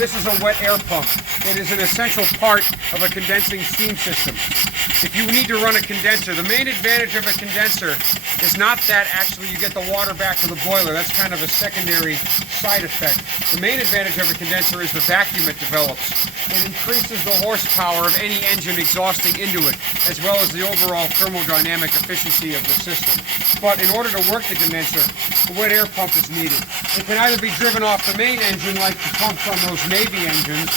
This is a wet air pump. It is an essential part of a condensing steam system. If you need to run a condenser, the main advantage of a condenser is not that actually you get the water back to the boiler. That's kind of a secondary side effect. The main advantage of a condenser is the vacuum it develops. It increases the horsepower of any engine exhausting into it, as well as the overall thermodynamic efficiency of the system. But in order to work the condenser, a wet air pump is needed. It can either be driven off the main engine like the pumps on those Navy engines,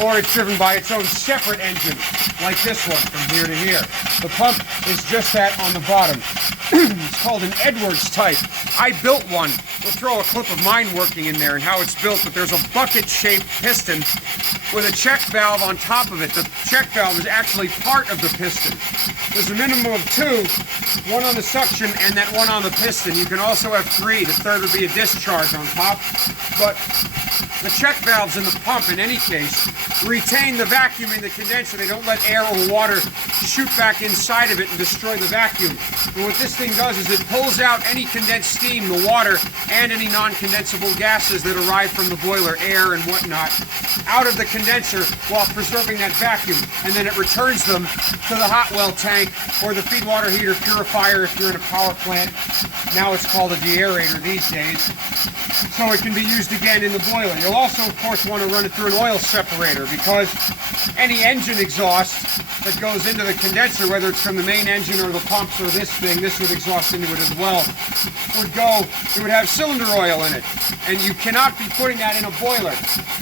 or it's driven by its own separate engine, like this one from here to here. The pump is just that on the bottom. It's called an Edwards type. I built one. We'll throw a clip of mine working in there and how it's built, but there's a bucket-shaped piston with a check valve on top of it. The check valve is actually part of the piston. There's a minimum of two, one on the suction and that one on the piston. You can also have three. The third would be a discharge on top. But the check valves in the pump, in any case, retain the vacuum in the condenser. They don't let air or water shoot back inside of it and destroy the vacuum. And what this thing does is it pulls out any condensed steam, the water, and any non-condensable gases that arrive from the boiler, air and whatnot, out of the condenser while preserving that vacuum. And then it returns them to the hot well tank or the feed water heater purifier if you're in a power plant. Now it's called a deaerator these days. So it can be used again in the boiler. You'll also, of course, want to run it through an oil separator because any engine exhaust that goes into the condenser, whether it's from the main engine or the pumps or this thing, this would exhaust into it as well, it would have cylinder oil in it. And you cannot be putting that in a boiler.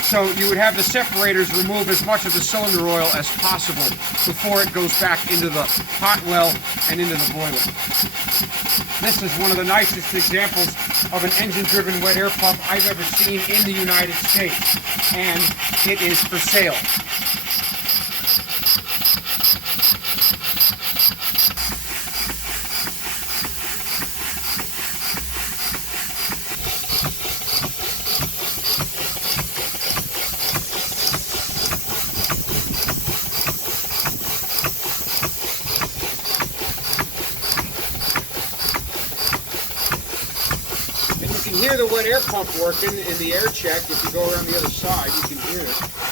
So you would have the separators remove as much of the cylinder oil as possible before it goes back into the hot well and into the boiler. This is one of the nicest examples of an engine-driven wet air pump I've ever seen in the United States, and it is for sale. You can hear the wet air pump working in the air check. If you go around the other side, you can hear it.